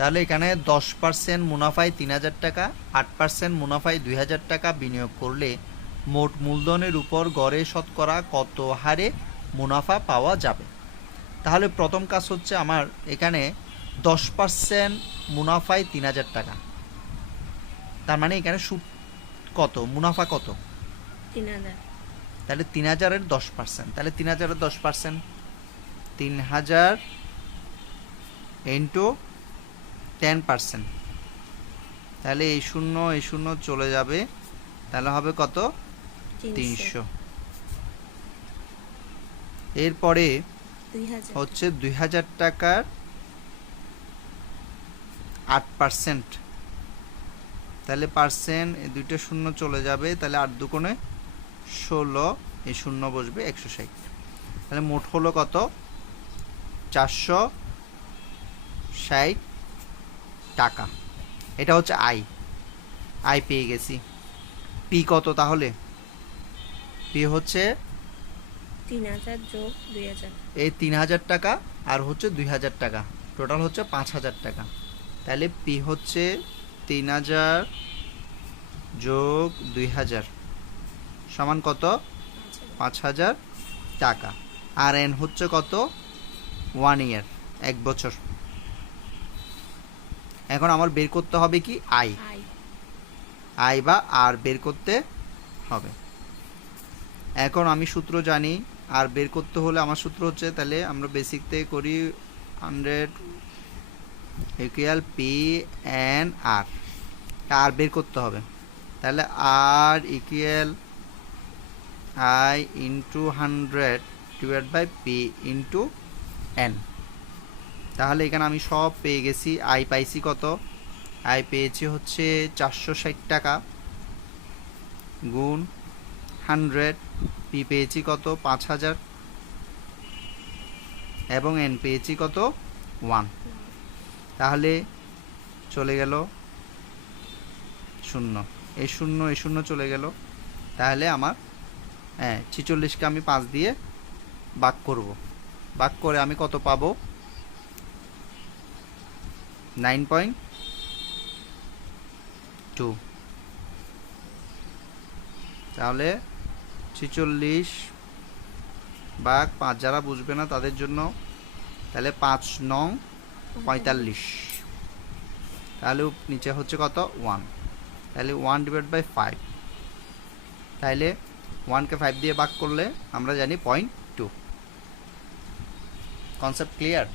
তাহলে এখানে 10% মুনাফায় 3000 টাকা, 8% মুনাফায় 2000 টাকা বিনিয়োগ করলে মোট মূলধনের উপর গড়ে শতকরা কত হারে মুনাফা পাওয়া যাবে। তাহলে প্রথম কাজ হচ্ছে আমার এখানে 10% মুনাফায় 3000 টাকা, তার মানে এখানে সুদ কত, মুনাফা কত, 3000। তাহলে 3000-এর 10%, তাহলে 3000-এর 10% 3000 ইন্টু 10%, তাহলে এই শূন্য চলে যাবে, তাহলে হবে কত, 300। এরপরে 2000 হচ্ছে 2000 টাকার 8%, তাহলে পার্সেন্ট এই দুইটা শূন্য চলে যাবে, তাহলে 8 দুগুণে 16, এই শূন্য বসবে 160, তাহলে মোট হলো কত, 460 টাকা। এটা হচ্ছে আই পেয়ে গেছি। পি কত, তাহলে পি হচ্ছে 3000 যোগ 2000, এই 3000 টাকা আর হচ্ছে 2000 টাকা, টোটাল হচ্ছে 5000 টাকা। তাহলে পি হচ্ছে 3000 যোগ 2000 সমান কত, 5000 টাকা। আর এন হচ্ছে কত, 1 ইয়ার, 1 বছর। এখন আমার বের করতে হবে কি, আই বা আর বের করতে হবে। এখন আমি সূত্র জানি, আর বের করতে হলে আমার সূত্র হচ্ছে, তাহলে আমরা বেসিক থেকে করি, 100 ইকুয়াল পি এন আর বের করতে হবে। তাহলে R equal I into 100 divide by P into N. তাহলে এখানে আমি সব পেয়ে গেছি। আই পাইছি কত, আই পেয়েছি হচ্ছে 460 টাকা গুণ 100, পি পেয়েছি কত, 5000, এবং এন পেয়েছি কত, 1। তাহলে চলে গেল শূন্য, এই শূন্য চলে গেল। তাহলে আমার 46কে আমি 5 দিয়ে ভাগ করব, ভাগ করে আমি কত পাবো, 9.2। তাহলে 46 ভাগ 5, যারা বুঝবে না তাদের জন্য, তাহলে 5 নং 45, তাহলে নিচে হচ্ছে কত, 1, তাহলে 1 ডিভাইড বাই 5, তাহলে 1কে 5 দিয়ে ভাগ করলে আমরা জানি 0.2। Concept clear?